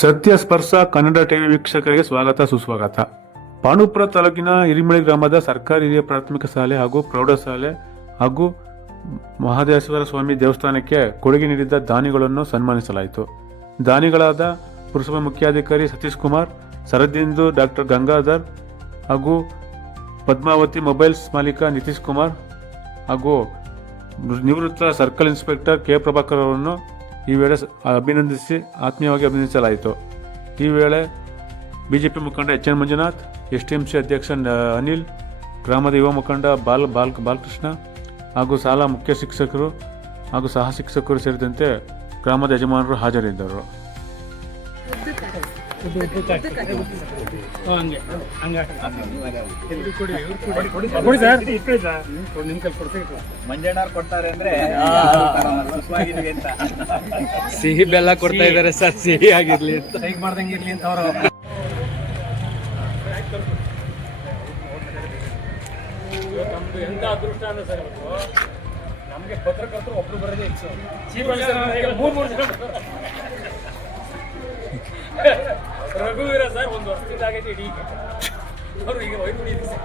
ಸತ್ಯ ಸ್ಪರ್ಶ ಕನ್ನಡ ಟಿವಿ ವೀಕ್ಷಕರಿಗೆ ಸ್ವಾಗತ ಸುಸ್ವಾಗತ. ಪಾಂಡುಪುರ ತಾಲೂಕಿನ ಹಿರಿಮಳಿ ಗ್ರಾಮದ ಸರ್ಕಾರಿ ಹಿರಿಯ ಪ್ರಾಥಮಿಕ ಶಾಲೆ ಹಾಗೂ ಪ್ರೌಢಶಾಲೆ ಹಾಗೂ ಮಹದೇಶ್ವರ ಸ್ವಾಮಿ ದೇವಸ್ಥಾನಕ್ಕೆ ಕೊಡುಗೆ ನೀಡಿದ ದಾನಿಗಳನ್ನು ಸನ್ಮಾನಿಸಲಾಯಿತು. ದಾನಿಗಳಾದ ಪುರಸಭೆ ಮುಖ್ಯಾಧಿಕಾರಿ ಸತೀಶ್ ಕುಮಾರ್, ಸರದಿಂದು ಡಾಕ್ಟರ್ ಗಂಗಾಧರ್ ಹಾಗೂ ಪದ್ಮಾವತಿ ಮೊಬೈಲ್ಸ್ ಮಾಲೀಕ ನಿತೀಶ್ ಕುಮಾರ್ ಹಾಗೂ ನಿವೃತ್ತ ಸರ್ಕಲ್ ಇನ್ಸ್ಪೆಕ್ಟರ್ ಕೆ ಪ್ರಭಾಕರ್ ಅವರನ್ನು ಈ ವೇಳೆ ಆತ್ಮೀಯವಾಗಿ ಅಭಿನಂದಿಸಲಾಯಿತು. ಈ ವೇಳೆ ಬಿಜೆಪಿ ಮುಖಂಡ ಎಚ್.ಎನ್. ಮಂಜುನಾಥ್, ಎಸ್ಟಿಎಂಸಿ ಅಧ್ಯಕ್ಷ ಅನಿಲ್, ಗ್ರಾಮದ ಯುವ ಮುಖಂಡ ಬಾಲಕೃಷ್ಣ ಹಾಗೂ ಶಾಲಾ ಮುಖ್ಯ ಶಿಕ್ಷಕರು ಹಾಗೂ ಸಹ ಶಿಕ್ಷಕರು ಸೇರಿದಂತೆ ಗ್ರಾಮದ ಯಜಮಾನರು ಹಾಜರಿದ್ದರು. ಸಿಹಿ ಬೆಲ್ಲ ಕೊಡ್ತಾ ಇದಾರೆ ಸರ್, ಸಿಹಿ ಆಗಿರ್ಲಿ ಅಂತ, ಹೇಗೆ ಮಾಡ್ದಂಗಿರ್ಲಿ ಅಂತ ಅವರು ನಮ್ದು ಎಂತ ಅದೃಷ್ಟ ಅಂದ್ರೆ ಸರ್, ನಮಗೆ ಪತ್ರಕರ್ತರು ಒಬ್ರು ಬರೋದೇ ಹೆಚ್ಚು. ಮೂರು ಜನ ರಘುವೀರ ಸರ್ ಒಂದು ವರ್ಷದಿಂದ ಆಗೈತೆ ಇಡೀ ಅವರು ಈಗ ವೈದ್ಯುಡಿ ಸರ್.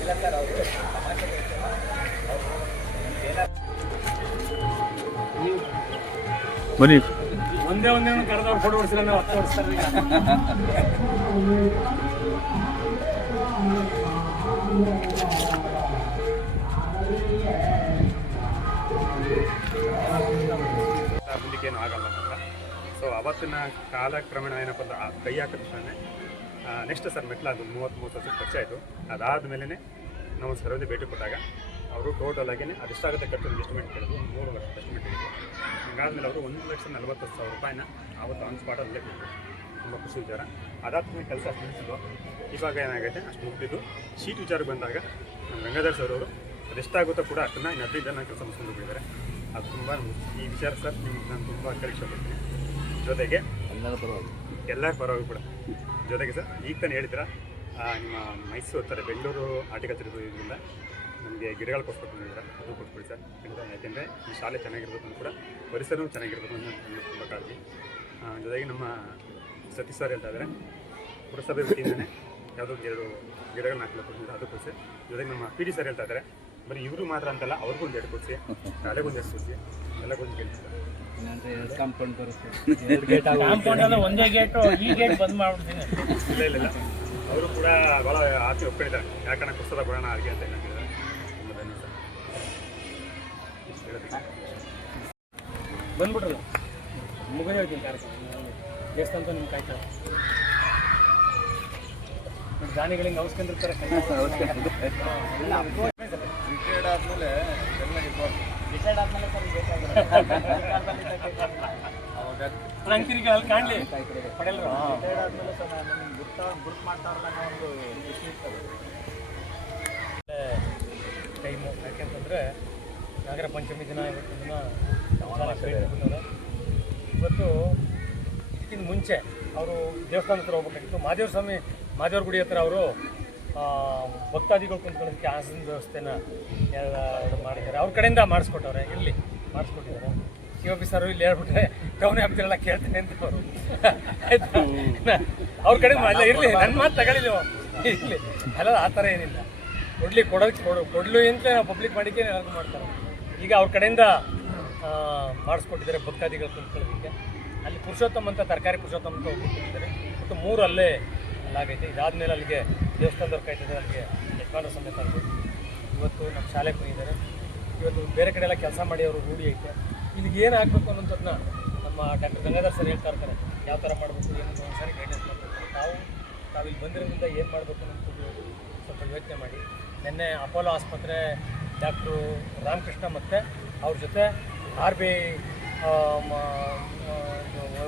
ಇಲ್ಲ ಸರ್, ಅವರು ಬನ್ನಿ ಒಂದೇ ಕರೆದವ್ರು ಫೋಟೋ ಹೊಡಿಸಿಲ್ಲ, ನಾವು 10 ವರ್ಷ ಮುಂದಕ್ಕೇನು ಆಗಲ್ಲ ಅಂತ. ಸೊ ಅವತ್ತಿನ ಕಾಲಕ್ರಮೇಣ ಏನಪ್ಪ ಅಂದ್ರೆ ಕೈ ಹಾಕಿದ್ರೆ ನೆಕ್ಸ್ಟ್ ಸರ್ ಮೆಟ್ಲ ಅದು 30 ವರ್ಷಕ್ಕೆ ಖರ್ಚು ಆಯಿತು. ಅದಾದಮೇಲೆ ನಾವು ಸರದಿ ಭೇಟಿ ಕೊಟ್ಟಾಗ ಅವರು ಟೋಟಲ್ ಆಗಿಯೇ ಅದೆಷ್ಟಾಗುತ್ತೆ ಖರ್ಚು ಎಸ್ಟಿಮೇಟ್ ಕೇಳಿದ್ರು, 3 ಲಕ್ಷ ಎಸ್ಟಿಮೇಟ್ ಕೇಳಿದ್ರು. ಹಂಗಾದ್ಮೇಲೆ ಅವರು 1,40,000 ರೂಪಾಯಿನ ಆವತ್ತು ಆನ್ ಸ್ಪಾಟಲ್ಲೇ ಕೊಟ್ಟರು. ತುಂಬ ಖುಷಿ ವಿಚಾರ. ಅದಾದ್ಮೇಲೆ ಕೆಲಸ ಅಷ್ಟು ಮುಗಿಸಿದ್ದು. ಇವಾಗ ಏನಾಗೈತೆ ಅಷ್ಟು ಮುಗಿದಿದ್ದು ಶೀಟ್ ವಿಚಾರಕ್ಕೆ ಬಂದಾಗ ನಮ್ಮ ಗಂಗಾಧರ್ ಸರ್ ಅವರು ಅದೆಷ್ಟಾಗುತ್ತೋ ಕೂಡ ಅಷ್ಟನ್ನು ಇನ್ನು 15 ಜನ ಕೆಲಸ ಮುಗಿಸ್ಕೊಂಡು ಬಿಟ್ಟಿದ್ದಾರೆ. ಅದು ತುಂಬ ಈ ವಿಚಾರ ಸರ್ ನಿಮ್ಗೆ ನಾನು ತುಂಬ ಕಳಿಸ್ಕೊಡ್ತೀನಿ. ಜೊತೆಗೆ ಎಲ್ಲರ ಪರವಾಗಿ ಕೂಡ ಜೊತೆಗೆ ಸರ್ ಈಗ ತಾನು ಹೇಳ್ತೀರಾ ನಿಮ್ಮ ಮೈಸೂರು ಥರ ಬೆಂಗಳೂರು ಆರ್ಟಿಕಲ್ಚರ್ ಇದರಿಂದ ನಮಗೆ ಗಿಡಗಳು ಕೊಟ್ಬಿಟ್ಟಿದ್ದೀರಾ, ಅದು ಕೊಟ್ಬಿಡಿ ಸರ್. ಯಾಕೆಂದರೆ ಈ ಶಾಲೆ ಚೆನ್ನಾಗಿರ್ಬೇಕು ಅಂತ ಕೂಡ ಪರಿಸರವೂ ಚೆನ್ನಾಗಿರ್ಬೇಕು ಅಂತ ನಮಗೆ ತುಂಬ ಕಾಳಜಿ. ಜೊತೆಗೆ ನಮ್ಮ ಸತೀಶ್ ಸರ್ ಹೇಳ್ತಾ ಇದ್ದಾರೆ ಪುರಸಭೆ ವತಿಯಿಂದಲೇ ಯಾವುದೋ 2 ಗಿಡಗಳನ್ನ ಹಾಕಲು ಅದು ಕೊಡಿಸಿ. ಜೊತೆಗೆ ನಮ್ಮ ಪಿ ಡಿ ಸರ್ ಹೇಳ್ತಾ ಇದ್ದಾರೆ ಬರೀ ಇವರು ಮಾತ್ರ ಅಂತಲ್ಲ, ಅವ್ರಿಗೂ ಒಂದು 2 ಕೊಡಿಸಿ, ಶಾಲೆಗೊಂದು 2 ಕೊಡಿಸಿ, ಎಲ್ಲಗೊಂದು ಕೇಳ್ತಾರೆ. ಕಾಂಪೌಂಡ್ ಬರುತ್ತೆ, ಒಂದೇ ಗೇಟು, ಈ ಗೇಟ್ ಬಂದ್ ಮಾಡ್ಬಿಡ್ತೀನಿ. ಇಲ್ಲ ಅವರು ಕೂಡ ಭಾಳ ಆಸೆ ಒಪ್ಕೊಂಡಿದ್ದಾರೆ. ಯಾಕಂದ್ರೆ ಪುಸ್ತಕ ಬರೋಣ ಹಾಗೆ ಅಂತ ಹೇಳಿದ್ದಾರೆ. ತುಂಬ ಧನ್ಯವಾದ ಸರ್. ಬಂದ್ಬಿಟ್ರಲ್ಲ ಮುಗಿದೇ ಹೋಗ್ತೀನಿ ಕಾರ್ಯಕ್ರಮ. ದೇವಸ್ಥಾನ ನಿಮ್ಮ ಕಾಯ್ತಾರೆ ದಾನಿಗಳಿಗೆ ಔಸ್ಕೊಂಡಿರ್ತಾರೆ. ರಿಟೈರ್ಡ್ ಆದಮೇಲೆ ಡಿಸೈಡ್ ಆದ್ಮೇಲೆ ಸರ್ ಅಂಕಿರಿ ಅಲ್ಲಿ ಕಾಣಲಿ ಪಡೆಯಲ್ರು ಡಿಸೈಡ್ ಆದ್ಮೇಲೆ ಸರ್ ನಮ್ಗೆ ಗುರ್ತು ಮಾಡ್ತಾರಲ್ಲ ಒಂದು ಖುಷಿ ಇರ್ತದೆ ಟೈಮು. ಯಾಕೆಂತಂದರೆ ನಾಗರ ಪಂಚಮಿ ದಿನ ಇವತ್ತಿನ ದಿನ ಇವತ್ತು ಇದಕ್ಕಿಂತ ಮುಂಚೆ ಅವರು ದೇವಸ್ಥಾನ ಹತ್ರ ಹೋಗ್ಬೇಕಾಗಿತ್ತು. ಮಾದೇವ್ರ ಗುಡಿ ಹತ್ರ ಅವರು ಭಕ್ತಾದಿಗಳು ಕುಂತ್ಕೊಳ್ಳೋದಕ್ಕೆ ಆಸನ ವ್ಯವಸ್ಥೆನ ಎಲ್ಲ ಮಾಡಿದ್ದಾರೆ. ಅವ್ರ ಕಡೆಯಿಂದ ಮಾಡಿಸ್ಕೊಟ್ಟವ್ರೆ, ಇಲ್ಲಿ ಮಾಡಿಸ್ಕೊಟ್ಟಿದ್ದಾರೆ. ಆಫೀಸರು ಇಲ್ಲಿ ಹೇಳ್ಬಿಟ್ರೆ ಟೌನ್ ಆಫೀಸರೆಲ್ಲ ಕೇಳ್ತೇನೆ ಅಂತ ಅವರು ಆಯ್ತಾ, ಅವ್ರ ಕಡೆ ಇರಲಿ, ನನ್ನ ಮಾತು ತಗೊಳ್ಳಿ ಇರಲಿ ಅಲ್ಲ, ಆ ಥರ ಏನಿಲ್ಲ. ಕೊಡ್ಲು ಅಂತ ನಾವು ಪಬ್ಲಿಕ್ ಮಾಡಿಕೆ ಎಲ್ಲರಿಗೂ ಮಾಡ್ತಾರೆ. ಈಗ ಅವ್ರ ಕಡೆಯಿಂದ ಮಾಡಿಸ್ಕೊಟ್ಟಿದ್ದಾರೆ ಭಕ್ತಾದಿಗಳು ಕುಂತ್ಕೊಳ್ಳೋದಕ್ಕೆ. ಅಲ್ಲಿ ಪುರುಷೋತ್ತಮ ಅಂತ ತರಕಾರಿ ಪುರುಷೋತ್ತಮ ಅಂತ ಹೋಗ್ಬಿಟ್ಟಿದ್ದಾರೆ. ಮತ್ತು 3 ಅಲ್ಲೇ ಆಗೈತೆ. ಇದಾದಮೇಲೆ ಅಲ್ಲಿಗೆ ದೇವಸ್ಥಾನದವ್ರು ಕಾಯ್ತಿದ್ದಾರೆ, ಅಲ್ಲಿಗೆ ಯಜಮಾನರ ಸಮೇತ ಆಗ್ಬೋದು. ಇವತ್ತು ನಮ್ಮ ಶಾಲೆಗೆ ಬಂದಿದ್ದಾರೆ. ಇವತ್ತು ಬೇರೆ ಕಡೆ ಎಲ್ಲ ಕೆಲಸ ಮಾಡಿ ಅವರು ರೂಢಿ ಐತೆ. ಇಲ್ಲಿಗೆ ಏನು ಆಗಬೇಕು ಅನ್ನೋಂಥದ್ದನ್ನ ನಮ್ಮ ಡಾಕ್ಟರ್ ಗಂಗಾಧರ್ ಸರ್ ಹೇಳ್ತಾ ಇರ್ತಾರೆ, ಯಾವ ಥರ ಮಾಡಬೇಕು ಏನು ಒಂದು ಸಾರಿ ಗೈಡೆನ್ಸ್ ಮಾಡಬೇಕು. ತಾವಿಲ್ಲಿ ಬಂದಿರೋದ್ರಿಂದ ಏನು ಮಾಡಬೇಕು ಅನ್ನೋದು ಸ್ವಲ್ಪ ಯೋಚನೆ ಮಾಡಿ. ನಿನ್ನೆ ಅಪೋಲೋ ಆಸ್ಪತ್ರೆ ಡಾಕ್ಟ್ರು ರಾಮಕೃಷ್ಣ ಮತ್ತು ಅವ್ರ ಜೊತೆ RBI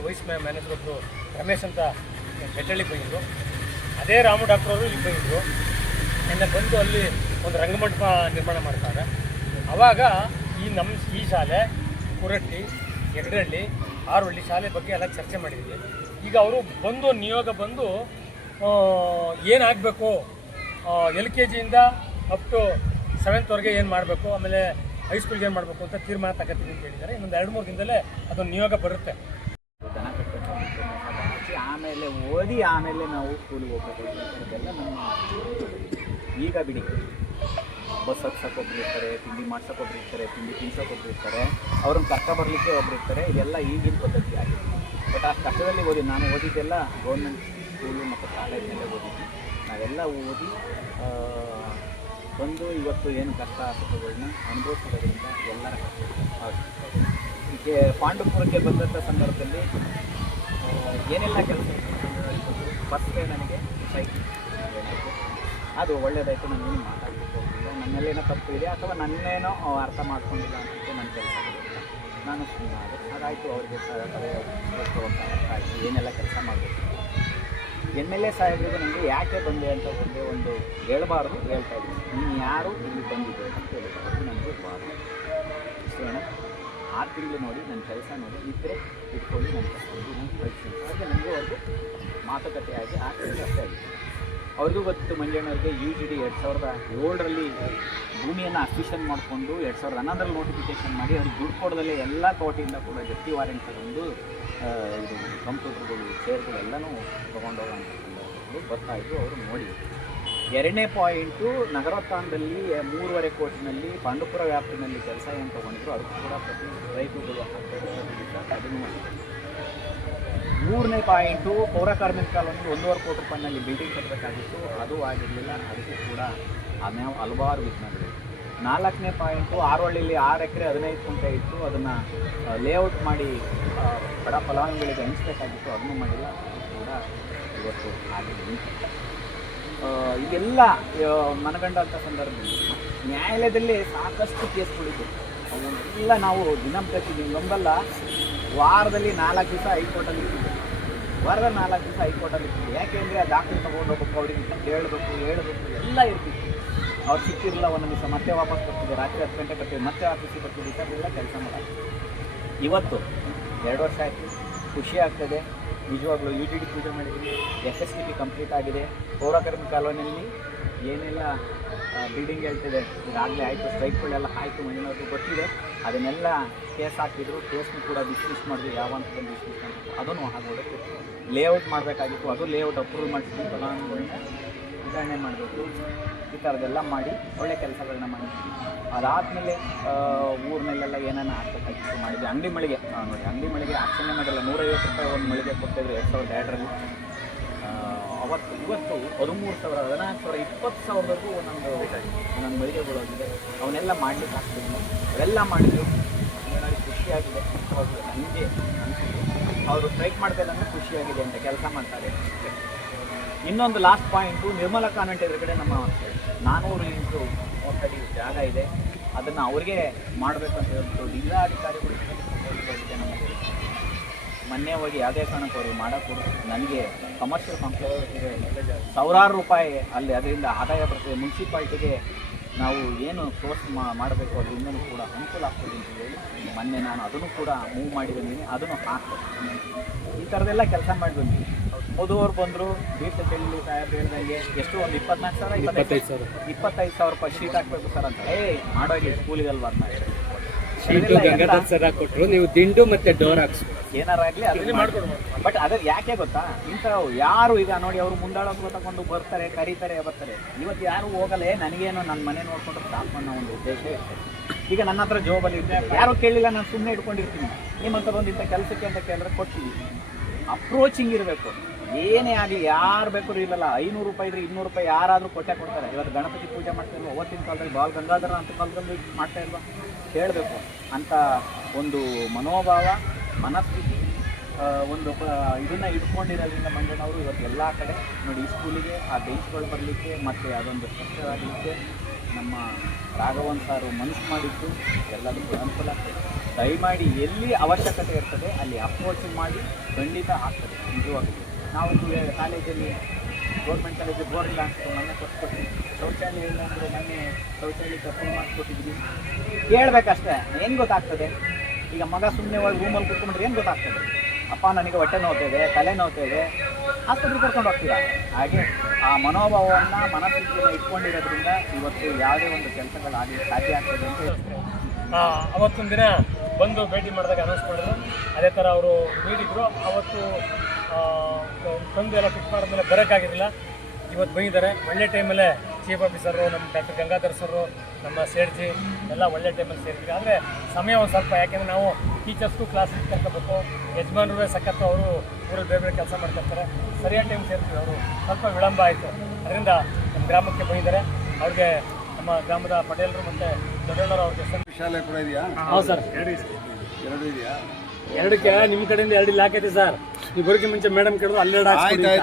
ವೈಸ್ ಮ್ಯಾನೇಜರ್ ಒಬ್ಬರು ರಮೇಶ್ ಅಂತ ಬೆಟ್ಟಳ್ಳಿಗೆ ಬಂದಿದ್ದರು. ಅದೇ ರಾಮು ಡಾಕ್ಟ್ರವರು ಇಲ್ಲಿ ಬಂದಿದ್ದರು. ನಿನ್ನೆ ಬಂದು ಅಲ್ಲಿ ಒಂದು ರಂಗಮಂಟಪ ನಿರ್ಮಾಣ ಮಾಡ್ತಾರೆ. ಆವಾಗ ಈ ಶಾಲೆ ಕುರಟ್ಟಿ, ಯಗಡಹಳ್ಳಿ, ಆರೋಹಳ್ಳಿ ಶಾಲೆ ಬಗ್ಗೆ ಎಲ್ಲ ಚರ್ಚೆ ಮಾಡಿದ್ವಿ. ಈಗ ಅವರು ಬಂದು ನಿಯೋಗ ಬಂದು ಏನಾಗಬೇಕು, LKG ಇಂದ ಅಪ್ ಟು 7th ಏನು ಮಾಡಬೇಕು, ಆಮೇಲೆ ಹೈಸ್ಕೂಲ್ಗೆ ಏನು ಮಾಡಬೇಕು ಅಂತ ತೀರ್ಮಾನ ತಗೋತೀವಿ ಅಂತ ಹೇಳಿದ್ದಾರೆ. ಇನ್ನೊಂದು 2-3 ದಿನದಲ್ಲೇ ಅದೊಂದು ನಿಯೋಗ ಬರುತ್ತೆ. ಆಮೇಲೆ ಓದಿ ಆಮೇಲೆ ನಾವು ಸ್ಕೂಲಿಗೆ ಹೋಗ್ಬೇಕು ಇದೆಲ್ಲ ನಮ್ಮ ಈಗ ಬಿಡಿ. ಬಸ್ ಹತ್ಸೋಕ್ಕೊಬ್ರು ಇರ್ತಾರೆ, ತಿಂಡಿ ಮಾಡ್ಸೋಕ್ಕೊಬ್ರು ಇರ್ತಾರೆ, ತಿಂಡಿ ತಿನ್ಸೋಕ್ಕೊಬ್ರು ಇರ್ತಾರೆ, ಅವ್ರನ್ನ ಕಷ್ಟ ಬರಲಿಕ್ಕೆ ಒಬ್ರು ಇರ್ತಾರೆ. ಇದೆಲ್ಲ ಈಗಿನ ಪದ್ಧತಿ ಆಗಿದೆ. ಬಟ್ ಆ ಕಷ್ಟದಲ್ಲಿ ನಾನು ಓದಿದ್ದೆಲ್ಲ ಗೌರ್ಮೆಂಟ್ ಸ್ಕೂಲು ಮತ್ತು ಕಾಲೇಜಿನಲ್ಲೇ ಓದಿದ್ವಿ. ನಾವೆಲ್ಲ ಓದಿ ಬಂದು ಇವತ್ತು ಏನು ಕಷ್ಟ ಸುಖಗಳನ್ನ ಅನುಭವಿಸೋದ್ರಿಂದ ಎಲ್ಲರ ಹೀಗೆ ಪಾಂಡುಪುರಕ್ಕೆ ಬಂದಂಥ ಸಂದರ್ಭದಲ್ಲಿ ಏನೆಲ್ಲ ಕೆಲಸ ಫಸ್ಟ್ ನನಗೆ ಸೈಕಲ್ ಏನಾಯಿತು, ಅದು ಒಳ್ಳೆಯದಾಯಿತು. ನನಗೇನು ಮಾತಾಡಲಿಕ್ಕೆ ಹೋಗಲಿಲ್ಲ, ನನ್ನಲ್ಲೇನೋ ತಪ್ಪು ಇದೆ ಅಥವಾ ನನ್ನೇನೋ ಅರ್ಥ ಮಾಡ್ಕೊಂಡಿಲ್ಲ ಅಂತ ನನ್ನ ಕೆಲಸ ಆಗಿಲ್ಲ. ನಾನು ಸುಮ್ಮನೆ ಆದೆ. ಅದಾಯಿತು. ಅವ್ರಿಗೆ ಆಯಿತು ಏನೆಲ್ಲ ಕೆಲಸ ಮಾಡಬೇಕು. MLA ಸಾಹೇಬರಿಗೆ ನನಗೆ ಯಾಕೆ ಬಂದೆ ಅಂತ ಒಂದು ಹೇಳ್ಬಾರ್ದು, ಹೇಳ್ತಾ ಇದ್ದೀನಿ. ನೀನು ಯಾರು ಇಲ್ಲಿ ಬಂದಿದೆ ಅಂತ ಹೇಳಿದ್ರು ನನಗೆ ಬಾರ್ದು ಇಷ್ಟೇನ. 6 ತಿಂಗಳು ನೋಡಿ ನನ್ನ ಕೆಲಸ ನೋಡಿ ಇದ್ದರೆ ಇಟ್ಕೊಳ್ಳಿ, ನನ್ನ ಕಷ್ಟ ನಾನು ಕಳಿಸ್ತೀನಿ. ಹಾಗೆ ನನಗೆ ಅವ್ರಿಗೆ ಮಾತುಕತೆ ಆಗಿ 6 ತಿಂಗಳು ಅಷ್ಟೇ ಆಗಿದೆ. ಅವ್ರಿಗೂ ಗೊತ್ತು ಮಂಜಣ್ಣವ್ರಿಗೆ UGD 2007ರಲ್ಲಿ ಭೂಮಿಯನ್ನು ಅಕ್ವಿಷನ್ ಮಾಡಿಕೊಂಡು 2011ರಲ್ಲಿ ನೋಟಿಫಿಕೇಷನ್ ಮಾಡಿ ಅವ್ರಿಗೆ ದುಡ್ಡು ಕೊಡೋದಲ್ಲೇ ಎಲ್ಲ ಕೋಟಿಯಿಂದ ಕೂಡ ಜಪ್ತಿ ವಾರೆಂಟ್ ತಗೊಂಡು ಇದು ಕಂಪ್ಯೂಟರ್ಗಳು ಚೇರ್ಗಳು ಎಲ್ಲನೂ ತೊಗೊಂಡೋಗೋಂಥ ಬರ್ತಾಯಿದ್ರು. ಅವರು ನೋಡಿ. 2ನೇ ಪಾಯಿಂಟು, ನಗರೋತ್ಥಾನದಲ್ಲಿ 3.5 ಕೋಟಿನಲ್ಲಿ ಪಾಂಡುಪುರ ವ್ಯಾಪ್ತಿನಲ್ಲಿ ಕೆಲಸ ಏನು ತೊಗೊಂಡಿದ್ರು ಅದಕ್ಕೂ ಕೂಡ ಪ್ರತಿ ರೈತರುಗಳು ಅದನ್ನು ಮಾಡಿದ್ರು. 3ನೇ ಪಾಯಿಂಟು, ಪೌರ ಕಾರ್ಮಿಕ ಕಾಲೋನಿ 1.5 ಕೋಟಿ ರೂಪಾಯಿನಲ್ಲಿ ಬಿಲ್ಡಿಂಗ್ ಕಟ್ಟಬೇಕಾಗಿತ್ತು, ಅದು ಆಗಿರಲಿಲ್ಲ. ಅದಕ್ಕೂ ಕೂಡ ಆಮೇಲೆ ಹಲವಾರು ವಿಘ್ನಗಳು. 4ನೇ ಪಾಯಿಂಟು, ಆರೋಳ್ಳಿಲಿ 6 ಎಕರೆ 15 ಗುಂಟೆ ಇತ್ತು, ಅದನ್ನು ಲೇಔಟ್ ಮಾಡಿ ಬಡ ಫಲಾನುಭವಿಗಳಿಗೆ ಹಂಚಬೇಕಾಗಿತ್ತು, ಅದನ್ನು ಮಾಡಿಲ್ಲ. ಅದು ಕೂಡ ಇವತ್ತು ಆಗಿದೆ. ಇದೆಲ್ಲ ಮನಗಂಡಂಥ ಸಂದರ್ಭದಲ್ಲಿ ನ್ಯಾಯಾಲಯದಲ್ಲಿ ಸಾಕಷ್ಟು ಕೇಸ್ಗಳಿದೆ. ಅವನ್ನೆಲ್ಲ ನಾವು ದಿನಂಪ್ರತಿ ನಂಬಲ್ಲ, ವಾರದಲ್ಲಿ 4 ದಿವಸ ಹೈಕೋರ್ಟಲ್ಲಿ ಇರ್ತಿದೆ. ವಾರದಲ್ಲಿ 4 ದಿವಸ ಹೈಕೋರ್ಟಲ್ಲಿ ಇರ್ತಿದೆ. ಯಾಕೆಂದರೆ ಆ ದಾಖಲೆ ತೊಗೊಂಡು ಹೋಗ್ಬೇಕು, ಅವ್ರಿಗೆ ಹೇಳಬೇಕು ಎಲ್ಲ ಇರ್ತಿತ್ತು. ಅವ್ರು ಸಿಕ್ಕಿರಲಿಲ್ಲ, ಒಂದೊಂದು ದಿವಸ ಮತ್ತೆ ವಾಪಸ್ ಬರ್ತಿದೆ. ರಾತ್ರಿ 10 ಗಂಟೆ ಬರ್ತೀವಿ, ಮತ್ತೆ ಆಫೀಸಿಗೆ ಬರ್ತೀವಿ. ಈ ಥರದೆಲ್ಲ ಕೆಲಸ ಮಾಡೋದು. ಇವತ್ತು 2 ವರ್ಷ ಆಯಿತು, ಖುಷಿ ಆಗ್ತದೆ ನಿಜವಾಗ್ಲೂ. UGD ಪೂಜೆ ಮಾಡಿದ್ದೀನಿ, SSTP ಕಂಪ್ಲೀಟ್ ಆಗಿದೆ. ಪೌರ ಕಾರ್ಮಿಕ ಕಾಲೋನಿಯಲ್ಲಿ ಏನೆಲ್ಲ ಬಿಲ್ಡಿಂಗ್ ಹೇಳ್ತಿದೆ ಈಗಾಗಲೇ ಆಯಿತು, ಸ್ಟ್ರೈಕ್ಗಳೆಲ್ಲ ಆಯಿತು, ಮನೆಯವ್ರಿಗೂ ಗೊತ್ತಿದೆ. ಅದನ್ನೆಲ್ಲ ಕೇಸ್ ಹಾಕಿದ್ರು, ಕೇಸ್ನು ಕೂಡ ಡಿಸ್ಮಿಸ್ ಮಾಡಿದ್ರು. ಯಾವ ಹಂತದಲ್ಲಿ ಡಿಸ್ಮಿಸ್ ಮಾಡಿದ್ರು ಅದನ್ನು ಆಗೋದಕ್ಕೆ ಲೇಔಟ್ ಮಾಡಬೇಕಾಗಿತ್ತು, ಅದು ಲೇಔಟ್ ಅಪ್ರೂವ್ ಮಾಡಿಸಿ ಫಲಾನುಭವಿಗಳನ್ನ ವಿತರಣೆ ಮಾಡಬೇಕು. ಈ ಥರದ್ದೆಲ್ಲ ಮಾಡಿ ಒಳ್ಳೆ ಕೆಲಸಗಳನ್ನ ಮಾಡಿದ್ವಿ. ಅದಾದಮೇಲೆ ಊರಿನಲ್ಲೆಲ್ಲ ಏನೇನು ಹಾಕಬೇಕಾಗಿತ್ತು ಮಾಡಿದ್ವಿ. ಅಂಗಡಿ ಮಳಿಗೆ ನೋಡಿ, ಅಂಗಡಿ ಮಳಿಗೆ ಆಕ್ಷನ್ನೇ ಮಾಡಿಲ್ಲ. 150 ರೂಪಾಯಿ ಒಂದು ಮಳಿಗೆ ಕೊಡ್ತಾಯಿದ್ರು 2002ರಲ್ಲಿ. ಅವತ್ತು ಇವತ್ತು 13,000, 14,000, 20,000ವರೆಗೂ ಒಂದೊಂದು ಮಳಿಗೆಗಳಾಗಿದೆ. ಅವನ್ನೆಲ್ಲ ಮಾಡಲಿಕ್ಕೆ ಆಗ್ತಿಲ್ಲ. ಅವೆಲ್ಲ ಮಾಡಿದ್ರು. ನನಗೆ ಖುಷಿಯಾಗಿದೆ. ನನಗೆ ಅವರು ಸ್ಟ್ರೈಕ್ ಮಾಡ್ತಾಯಿಲ್ಲ ಅಂದರೆ ಖುಷಿಯಾಗಿದೆ ಅಂತ ಕೆಲಸ ಮಾಡ್ತಾರೆ. ಇನ್ನೊಂದು ಲಾಸ್ಟ್ ಪಾಯಿಂಟು, ನಿರ್ಮಲಾ ಕಾನ್ವೆಂಟ್ ಎದುರುಗಡೆ ನಮ್ಮ 400 ಇಂಟು 30 ಅಡಿ ಜಾಗ ಇದೆ. ಅದನ್ನು ಅವ್ರಿಗೆ ಮಾಡಬೇಕು ಅಂತ ಹೇಳ್ಬಿಟ್ಟು ಜಿಲ್ಲಾಧಿಕಾರಿಗಳು ನಮಗೆ ಮೊನ್ನೆ ಹೋಗಿ ಯಾವುದೇ ಕಾರಣಕ್ಕೆ ಅವ್ರಿಗೆ ಮಾಡೋಕ್ಕೆ ನನಗೆ ಕಮರ್ಷಿಯಲ್ ಕಾಂಪ್ಲೆಕ್ಸ್ಗೆ ಸಾವಿರಾರು ರೂಪಾಯಿ ಅಲ್ಲಿ ಅದರಿಂದ ಆದಾಯ ಬರ್ತದೆ. ಮುನ್ಸಿಪಾಲ್ಟಿಗೆ ನಾವು ಏನು ಸೋರ್ಸ್ ಮಾಡಬೇಕು ಅದರಿಂದನೂ ಕೂಡ ಅನುಕೂಲ ಆಗ್ತದೆ ಅಂತ ಹೇಳಿ ಮೊನ್ನೆ ನಾನು ಅದನ್ನು ಕೂಡ ಮೂವ್ ಮಾಡಿ ಬಂದೀನಿ. ಅದನ್ನು ಹಾಕ್ತದೆ. ಈ ಥರದ್ದೆಲ್ಲ ಕೆಲಸ ಮಾಡಿ ಬಂದೀನಿ. ಮೋದಿಯವ್ರು ಬಂದರು, ಬೀರ್ಸಳ್ಳಿ ಸಾಹೇಬ್ ಹೇಳ್ದಂಗೆ ಎಷ್ಟು ಒಂದು 24,000 ರೂಪಾಯಿ ಶೀಟ್ ಹಾಕಬೇಕು ಸರ್ ಅಂತ. ಮಾಡೋಗಿ ಸ್ಕೂಲಿಗಲ್ವಾ ಅಂತ ಶೀಟು ಗಂಗಾಧರ್ ಸರ್ ಕೊಟ್ಟರು, ನೀವು ದಿಂಡು ಮತ್ತೆ ಡೋರ್ ಹಾಕ್ಸ್ಬೇಕು ಏನಾರಾಗಲಿ ಅದನ್ನ ಮಾಡ್ಕೊಡು. ಬಟ್ ಅದ್ರ ಯಾಕೆ ಗೊತ್ತಾ, ಇಂಥವು ಯಾರು ಈಗ ನೋಡಿ ಅವರು ಮುಂದಾಳೋದು ತಗೊಂಡು ಬರ್ತಾರೆ, ಕರೀತಾರೆ, ಬರ್ತಾರೆ. ಇವತ್ತು ಯಾರು ಹೋಗಲ್ಲ, ನನಗೇನೋ ನನ್ನ ಮನೆ ನೋಡ್ಕೊಂಡು ಸಾಕು ಅನ್ನೋ ಒಂದು ಉದ್ದೇಶ ಇರ್ತದೆ. ಈಗ ನನ್ನ ಹತ್ರ ಜೋಬಲ್ಲಿ ಇದ್ದರೆ ಯಾರು ಕೇಳಿಲ್ಲ, ನಾನು ಸುಮ್ಮನೆ ಇಟ್ಕೊಂಡಿರ್ತೀನಿ. ನಿಮ್ಮಂಥದ್ದೊಂದು ಇಂಥ ಕೆಲಸಕ್ಕೆ ಅಂತ ಕೇಳಿದ್ರೆ ಕೊಡ್ತೀವಿ. ಅಪ್ರೋಚಿಂಗ್ ಇರಬೇಕು. ಏನೇ ಆಗಲಿ, ಯಾರು ಬೇಕಾದ್ರೂ ಇಲ್ಲಲ್ಲ, 500 ರೂಪಾಯಿ ಇದ್ರೆ 200 ರೂಪಾಯಿ ಯಾರಾದರೂ ಕೊಟ್ಟೆ ಕೊಡ್ತಾರೆ. ಇವತ್ತು ಗಣಪತಿ ಪೂಜೆ ಮಾಡ್ತಾ ಇಲ್ವ, ಅವತ್ತಿನ ಕಾಲದಲ್ಲಿ ಬಾಲ್ ಗಂಗಾಧರ ಅಂತ ಕಾಲದಲ್ಲಿ ಮಾಡ್ತಾ ಇಲ್ವಾ, ಹೇಳಬೇಕು ಅಂತ ಒಂದು ಮನೋಭಾವ, ಮನಸ್ಥಿತಿ, ಒಂದು ಇದನ್ನು ಇಟ್ಕೊಂಡಿರೋದ್ರಿಂದ ಮಂಜಣ್ಣವರು ಇವತ್ತು ಎಲ್ಲ ಕಡೆ ನೋಡಿ ಈ ಸ್ಕೂಲಿಗೆ ಆ ಬೆಂಚ್ಗಳು ಬರಲಿಕ್ಕೆ ಮತ್ತು ಅದೊಂದು ಸ್ಟ್ರಕ್ಚರ್ ಆಗಲಿಕ್ಕೆ ನಮ್ಮ ರಾಘವನ್ ಸಾರು ಮನಸ್ಸು ಮಾಡಿದ್ದು ಎಲ್ಲದಕ್ಕೂ ಅನುಕೂಲ ಆಗ್ತದೆ. ದಯಮಾಡಿ ಎಲ್ಲಿ ಅವಶ್ಯಕತೆ ಇರ್ತದೆ ಅಲ್ಲಿ ಅಪ್ರೋಚ್ ಮಾಡಿ ಖಂಡಿತ ಆಗ್ತದೆ. ನಿಜವಾಗ್ಲೂ ನಾವು ಕಾಲೇಜಲ್ಲಿ ಗೌರ್ಮೆಂಟ್ ಕಾಲೇಜ್ ಬೋರ್ ಇಲ್ಲ ಅಂತ ಮೊನ್ನೆ ಕೊಟ್ಕೊಟ್ಟಿದ್ವಿ. ಶೌಚಾಲಯ ಇಲ್ಲ ಅಂದರೆ ಮೊನ್ನೆ ಶೌಚಾಲಯಕ್ಕೆ ಅಪ್ರೂವ್ ಮಾಡಿಕೊಟ್ಟಿದ್ವಿ. ಹೇಳ್ಬೇಕಷ್ಟೇ. ಏನು ಗೊತ್ತಾಗ್ತದೆ? ಈಗ ಮಗ ಸುಮ್ಮನೆ ಒಳಗೆ ರೂಮಲ್ಲಿ ಕೂತ್ಕೊಂಡ್ರೆ ಏನು ಗೊತ್ತಾಗ್ತದೆ? ಅಪ್ಪ ನನಗೆ ಹೊಟ್ಟೆ ನೋವ್ತಿದೆ, ತಲೆ ನೋವ್ತಿದೆ, ಆಸ್ಪತ್ರೆಗೆ ಕರ್ಕೊಂಡು ಹೋಗ್ತೀರಾ. ಹಾಗೆ ಆ ಮನೋಭಾವವನ್ನು ಮನಸ್ಥಿತಿಯನ್ನು ಇಟ್ಕೊಂಡಿರೋದ್ರಿಂದ ಇವತ್ತು ಯಾವುದೇ ಒಂದು ಕೆಲಸಗಳಾಗಲಿ ಸಾಧ್ಯ ಆಗ್ತದೆ ಅಂತ ಹೇಳ್ತಾರೆ. ಅವತ್ತೊಂದು ದಿನ ಬಂದು ಭೇಟಿ ಮಾಡಿದಾಗ ಅನೌನ್ಸ್ ಮಾಡಿದ್ರು. ಅದೇ ಥರ ಅವರು ನೀಡಿದ್ರು. ಅವತ್ತು ತಂದು ಎಲ್ಲ ಫಿಟ್ ಮಾಡಿದ್ಮೇಲೆ ಬರೋಕ್ಕಾಗಿರಲಿಲ್ಲ. ಇವತ್ತು ಬಂದಿದ್ದಾರೆ ಒಳ್ಳೆ ಟೈಮಲ್ಲೇ. ಚೀಫ್ ಆಫೀಸರು, ನಮ್ಮ ಡಾಕ್ಟರ್ ಗಂಗಾಧರ್ ಸರು, ನಮ್ಮ ಸೇಡ್ಜಿ ಎಲ್ಲ ಒಳ್ಳೆ ಟೈಮಲ್ಲಿ ಸೇರ್ತೀವಿ. ಆದರೆ ಸಮಯ ಒಂದು ಸ್ವಲ್ಪ, ಯಾಕೆಂದರೆ ನಾವು ಟೀಚರ್ಸ್ಗೂ ಕ್ಲಾಸಿಗೆ ಕರ್ಕೋಬೇಕು, ಯಜಮಾನರು ಸಖತ್ತು ಅವರು ಊರಲ್ಲಿ ಬೇರೆ ಬೇರೆ ಕೆಲಸ ಮಾಡ್ತಿರ್ತಾರೆ, ಸರಿಯಾದ ಟೈಮ್ ಸೇರ್ತೀವಿ. ಅವರು ಸ್ವಲ್ಪ ವಿಳಂಬ ಆಯಿತು, ಅದರಿಂದ ನಮ್ಮ ಗ್ರಾಮಕ್ಕೆ ಬಂದಿದ್ದಾರೆ. ಅವ್ರಿಗೆ ನಮ್ಮ ಗ್ರಾಮದ ಪಟೇಲರು ಮತ್ತು ದೊಡ್ಡಣ್ಣರು ಅವ್ರಿಗೆ ಶಾಲೆ ಕೂಡ ಇದೆಯಾ? ಹೌದು ಸರ್, ಎರಡು ಇದೆಯಾ? ಎರಡಕ್ಕೆ ನಿಮ್ಮ ಕಡೆಯಿಂದ 2 ಇಲ್ಲಿ ಹಾಕೈತೆ ಸರ್. ನೀವು ಬರೋಕ್ಕೆ ಮುಂಚೆ ಮೇಡಮ್ ಕೇಳಿದ್ರು ಅಲ್ಲೆರಡು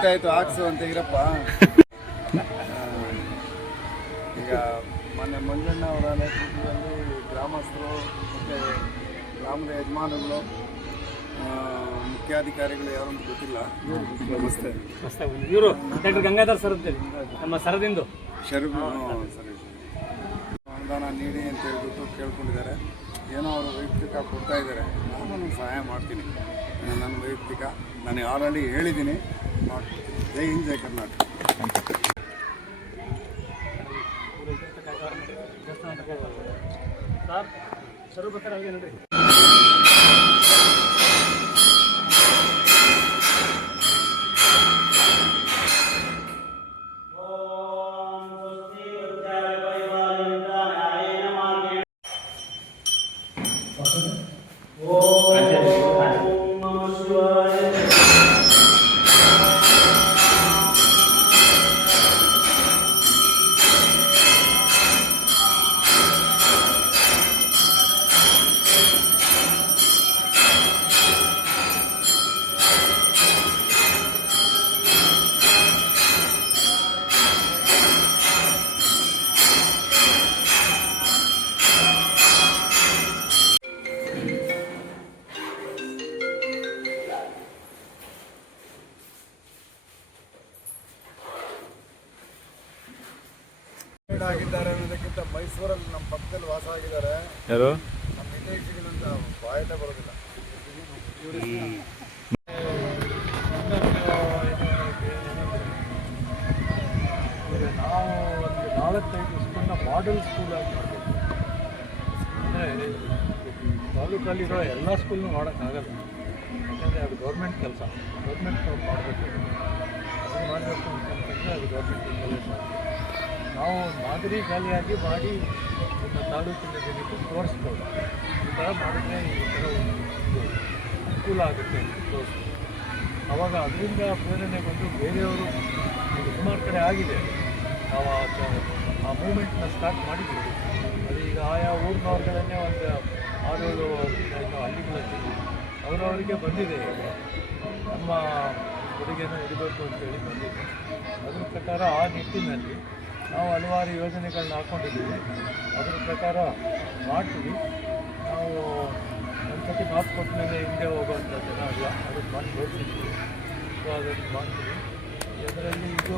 ಆಯ್ತು ಹಾಕ್ಸು ಅಂತ ಇರಪ್ಪ. ಈಗ ಮೊನ್ನೆ ಮಂಜಣ್ಣ ಅವರ ನೇತೃತ್ವದಲ್ಲಿ ಗ್ರಾಮಸ್ಥರು ಮತ್ತು ಗ್ರಾಮದ ಯಜಮಾನರುಗಳು, ಮುಖ್ಯಾಧಿಕಾರಿಗಳು ಯಾರು ಅಂತ ಗೊತ್ತಿಲ್ಲ. ನಮಸ್ತೆ. ಇವರು ಡಾಕ್ಟರ್ ಗಂಗಾಧರ್ ಸರ್ ಅಂತೇಳಿ ನಮ್ಮ ಸರದಿಂದು ಸರಿ, ಅನುದಾನ ನೀಡಿ ಅಂತ ಹೇಳ್ಬಿಟ್ಟು ಕೇಳ್ಕೊಂಡಿದ್ದಾರೆ. ಏನೋ ಅವರು ವೈಯಕ್ತಿಕ ಕೊಡ್ತಾ ಇದ್ದಾರೆ, ನಾನು ಸಹಾಯ ಮಾಡ್ತೀನಿ. ನನ್ನ ವೈಯಕ್ತಿಕ ನಾನು ಆಲ್ರೆಡಿ ಹೇಳಿದ್ದೀನಿ, ಮಾಡ್ತೀನಿ. ಜೈ ಹಿಂದ್, ಜೈ ಕರ್ನಾಟಕ. ಸರ್ ಸರು ಬರ್ತಾರೆ ಅವ್ರಿಗೆ ನೋಡ್ರಿ. ಆಗಿದ್ದಾರೆ ಅನ್ನೋದಕ್ಕಿಂತ ಮೈಸೂರಲ್ಲಿ ನಮ್ಮ ಪಕ್ಕದಲ್ಲಿ ವಾಸ ಆಗಿದ್ದಾರೆ. ಯಾರು? ನಮ್ಮ ವಿದೇಶಿಗಳಂತ ಬಾಯಲ್ಲೇ ಬರೋದಿಲ್ಲ. ನಾವು ಒಂದು 4-5 ಸ್ಕೂಲ್ನ ಮಾಡೆಲ್ ಸ್ಕೂಲ್ ಆಗಿ ಮಾಡಬೇಕು. ಅಂದರೆ ತಾಲೂಕಲ್ಲಿರೋ ಎಲ್ಲ ಸ್ಕೂಲ್ನೂ ಮಾಡೋಕ್ಕಾಗಲ್ಲ, ಯಾಕಂದರೆ ಅದು ಗೌರ್ಮೆಂಟ್ ಕೆಲಸ. ಗೌರ್ಮೆಂಟ್ ಮಾಡಬೇಕು, ಅದನ್ನು ಮಾಡಬೇಕು ಅಂತಂದರೆ ಅದು ಗೌರ್ಮೆಂಟಿಂದಲೇ ಸಾಧ್ಯ. ನಾವು ಮಾದರಿ ಖಾಲಿಯಾಗಿ ಮಾಡಿ ನಮ್ಮ ತಾಲೂಕಿನ ಜನಕ್ಕೆ ತೋರಿಸ್ಬೋದು. ಈ ಥರ ಮಾಡಿದ್ರೆ ಈ ಥರ ಒಂದು ಅನುಕೂಲ ಆಗುತ್ತೆ ಅಂತ ತೋರಿಸ್ಬೋದು. ಆವಾಗ ಅದರಿಂದ ಪ್ರೇರಣೆ ಬಂದು ಬೇರೆಯವರು ಸುಮಾರು ಕಡೆ ಆಗಿದೆ. ನಾವು ಆ ಮೂಮೆಂಟ್ನ ಸ್ಟಾರ್ಟ್ ಮಾಡಿದ್ದೀವಿ. ಅದು ಈಗ ಆಯಾ ಊರಿನವ್ರುಗಳನ್ನೇ ಒಂದು 6-7 ಹಳ್ಳಿಗಳಲ್ಲಿ ಅವರವರಿಗೆ ಬಂದಿದೆ. ಈಗ ನಮ್ಮ ಕೊಡುಗೆಯನ್ನು ಇಡಬೇಕು ಅಂತೇಳಿ ಬಂದಿದೆ. ಅದರ ಪ್ರಕಾರ ಆ ನಿಟ್ಟಿನಲ್ಲಿ ನಾವು ಹಲವಾರು ಯೋಜನೆಗಳನ್ನ ಹಾಕ್ಕೊಂಡಿದ್ದೀವಿ. ಅದರ ಪ್ರಕಾರ ಮಾಡ್ತೀವಿ. ನಾವು ಒಂದು ಸತಿ ಮಾತು ಕೊಟ್ಟ ಮೇಲೆ ಹಿಂದೆ ಹೋಗುವಂಥ ಜನ ಅಲ್ಲ, ಅದನ್ನು ಮಾಡಿ ತೋರಿಸಿದ್ದೀವಿ. ಸೊ ಅದನ್ನು ಮಾಡ್ತೀವಿ. ಅದರಲ್ಲಿ ಇದು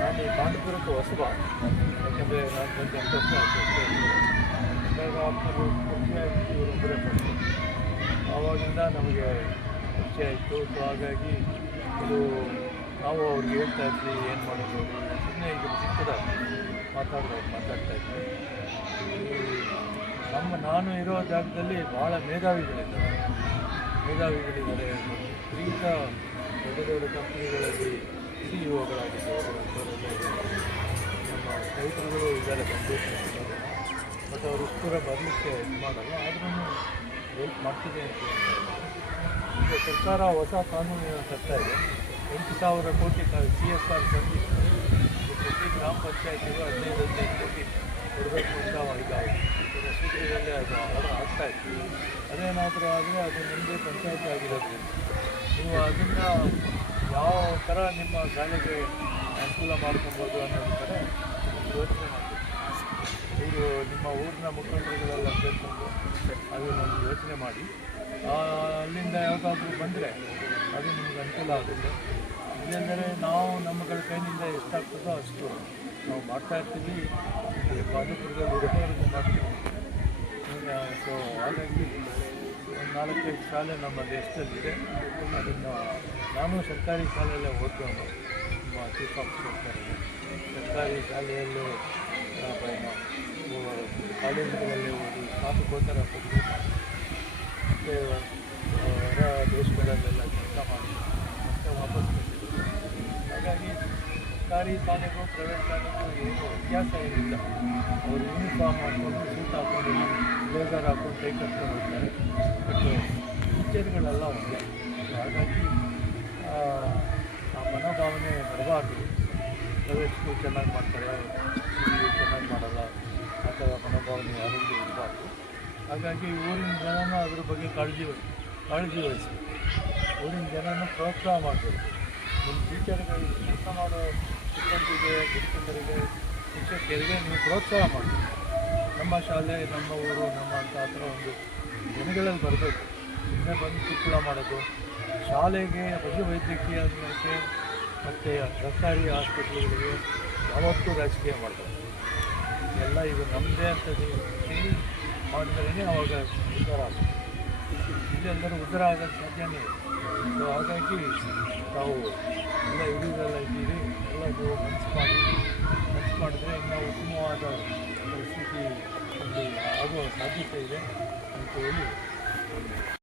ನಾನು ಈ ಪಾಂಡುಪುರಕ್ಕೆ ಹೊಸಬ, ಯಾಕೆಂದರೆ ನಾನು ಬಂದು 8 ವರ್ಷ ಆಯಿತು. ಪರಿಚಯ ಆಯಿತು, ಇವರೊಬ್ಬರೇ ಬಂದು ಆವಾಗಿಂದ ನಮಗೆ ಪರಿಚಯ ಆಯಿತು. ಸೊ ಹಾಗಾಗಿ ಇದು ನಾವು ಅವ್ರಿಗೆ ಹೇಳ್ತಾ ಇದ್ವಿ ಏನು ಮಾಡೋದು, ಸುಮ್ಮನೆ ಈಗ ಚಿಕ್ಕದಾಗಿ ಮಾತಾಡ್ತಾ ಇದ್ವಿ. ನಾನು ಇರೋ ಜಾಗದಲ್ಲಿ ಭಾಳ ಮೇಧಾವಿಗಳಿದ್ದಾರೆ. ವಿಪರೀತ ದೊಡ್ಡ ದೊಡ್ಡ ಕಂಪ್ನಿಗಳಲ್ಲಿ CEO-ಗಳಾಗಿದ್ದಾರೆ. ನಮ್ಮ ಸ್ನೇಹಿತರುಗಳು ಇದ್ದಾರೆ, ಬಂದಿದ್ದಾರೆ. ಬಟ್ ಅವರು ಇಷ್ಟು ಬರಲಿಕ್ಕೆ ಇದು ಮಾಡಲ್ಲ, ಆದ್ರೂ ಹೆಲ್ಪ್ ಮಾಡ್ತಿದೆ ಅಂತ ಹೇಳ್ತಾರೆ. ಈಗ ಸರ್ಕಾರ ಹೊಸ ಕಾನೂನು ತರ್ತಾ ಇದೆ. 8,000 ಕೋಟಿ CSR ತಂದಿತ್ತು. ಪ್ರತಿ ಗ್ರಾಮ ಪಂಚಾಯತಿಗೂ 15 ಕೋಟಿ ಕೊಡಬೇಕು ಅಂತ ಈಗ ಶೀಘ್ರದಲ್ಲೇ ಅದು ಆರ್ಡರ್ ಆಗ್ತಾಯಿತ್ತು. ಅದೇನಾದರೂ ಆದರೆ ಅದು ನಿಮ್ಮದೇ ಪಂಚಾಯತಿ ಆಗಿರೋದ್ರಿಂದ ನೀವು ಅದನ್ನು ಯಾವ ಥರ ನಿಮ್ಮ ಶಾಲೆಗೆ ಅನುಕೂಲ ಮಾಡ್ಕೊಬೋದು ಅನ್ನೋದು ಥರ ಯೋಚನೆ ಮಾಡಬೇಕು. ನಿಮ್ಮ ಊರಿನ ಮುಖಂಡರುಗಳೆಲ್ಲ ಸೇರಿಕೊಂಡು ಅದನ್ನೊಂದು ಯೋಚನೆ ಮಾಡಿ ಅಲ್ಲಿಂದ ಯಾವುದಾದ್ರೂ ಬಂದರೆ ಅದು ನಿಮ್ಗೆ ಅನುಕೂಲ ಆಗುತ್ತೆ. ಇಲ್ಲೆಂದರೆ ನಾವು ನಮ್ಮಗಳ ಕೈನಿಂದ ಎಷ್ಟಾಗ್ತದೋ ಅಷ್ಟು ನಾವು ಮಾಡ್ತಾಯಿರ್ತೀವಿ. ಪಾಂಡುಪುರದಲ್ಲಿ ಇರೋವರೆಗೂ ಮಾಡ್ತೀವಿ. ಸೊ ಹಾಗಾಗಿ ಒಂದು 4-5 ಶಾಲೆ ನಮ್ಮ ದೇಶದಲ್ಲಿದೆ. ಅದನ್ನು ನಾನು ಸರ್ಕಾರಿ ಶಾಲೆಯಲ್ಲೇ ಓದ್ಕೊಂಡು ನಮ್ಮ ಚೀಫ್ ಆಫೀಸರ್ ಸರ್ಕಾರಿ ಶಾಲೆಯಲ್ಲೇ ಕಾಲೇಜುಗಳಲ್ಲಿ ಓದಿ ಸ್ನಾತಕೋತ್ತರ ಪದವಿ ಮತ್ತು ಹೊರ ದೇಶಗಳಲ್ಲೆಲ್ಲ ಕೆಲಸ ಮಾಡಿ ಮತ್ತೆ ವಾಪಸ್ ಬಂದಿದ್ರು. ಹಾಗಾಗಿ ಸರ್ಕಾರಿ ಶಾಲೆಗೂ ಪ್ರೈವೇಟ್ ಶಾಲೆಗೂ ಏನು ವ್ಯತ್ಯಾಸ ಏನಿಲ್ಲ. ಅವರು ಯೂನಿಫಾರ್ಮ್ ಹಾಕ್ಕೊಂಡು ಸೂಟ್ ಹಾಕ್ಕೊಂಡು ಬ್ಲೇಸರ್ ಹಾಕ್ಕೊಂಡು ಕೈ ಕಟ್ಕೊಂಡು ಹೋಗ್ತಾರೆ. ಬಟ್ ಟೀಚರ್ಗಳೆಲ್ಲ ಒಂದೇ. ಹಾಗಾಗಿ ಆ ಮನೋಭಾವನೆ ಬರಬಾರ್ದು. ಪ್ರೈವೇಟ್ ಸ್ಕೂಲ್ ಚೆನ್ನಾಗಿ ಮಾಡ್ತಾರೆ, ಇಲ್ಲಿ ಚೆನ್ನಾಗಿ ಮಾಡಲ್ಲ ಆ ಥರ ಮನೋಭಾವನೆ ಯಾರಿಗೂ ಇರಬಾರ್ದು. ಹಾಗಾಗಿ ಊರಿನ ಜನನ ಅದ್ರ ಬಗ್ಗೆ ಕಾಳಜಿ ವಹಿಸಿ ಊರಿನ ಜನನ ಪ್ರೋತ್ಸಾಹ ಮಾಡಬೇಕು. ನಿಮ್ಮ ಟೀಚರ್ಗಳಿಗೆ ಕೆಲಸ ಮಾಡೋ ಸಿಬ್ಬಂದಿಗೆ, ಶಿಕ್ಷಕರಿಗೆ, ಶಿಕ್ಷಕಿಯರಿಗೆ ನೀವು ಪ್ರೋತ್ಸಾಹ ಮಾಡಬೇಕು. ನಮ್ಮ ಶಾಲೆ, ನಮ್ಮ ಊರು, ನಮ್ಮ ಅಂತ ಆ ಥರ ಒಂದು ಜನಗಳಲ್ಲಿ ಬರಬೇಕು. ಸುಮ್ಮನೆ ಬಂದು ಕಿರುಕುಳ ಮಾಡೋದು, ಶಾಲೆಗೆ ಪಶುವೈದ್ಯಕೀಯಕ್ಕೆ ಮತ್ತು ಸರ್ಕಾರಿ ಆಸ್ಪತ್ರೆಗಳಿಗೆ ಯಾವತ್ತೂ ರಾಜಕೀಯ ಮಾಡ್ತಾರೆ. ಎಲ್ಲ ಇದು ನಮ್ಮದೇ ಅಂತ ಹೇಳಿ ಮಾಡಿದ್ರೇ ಅವಾಗ ಉದ್ಧಾರ ಆಗುತ್ತೆ. ಇಲ್ಲೆಲ್ಲರೂ ಉದ್ಧಾರ ಆಗೋಕ್ಕೆ ಸಾಧ್ಯನೇ ಇಲ್ಲ. ಸೊ ಹಾಗಾಗಿ ನಾವು ಎಲ್ಲ ಹಿರಿಯರೆಲ್ಲ ಇದ್ದೀವಿ, ಎಲ್ಲ ನೀವು ಮನಸ್ಸು ಮಾಡಿದ್ರೆ ಇನ್ನೂ ಉತ್ತಮವಾದ ಪರಿಸ್ಥಿತಿ ಒಂದು ಆಗುವ ಸಾಧ್ಯತೆ ಇದೆ ಅಂತ ಹೇಳಿ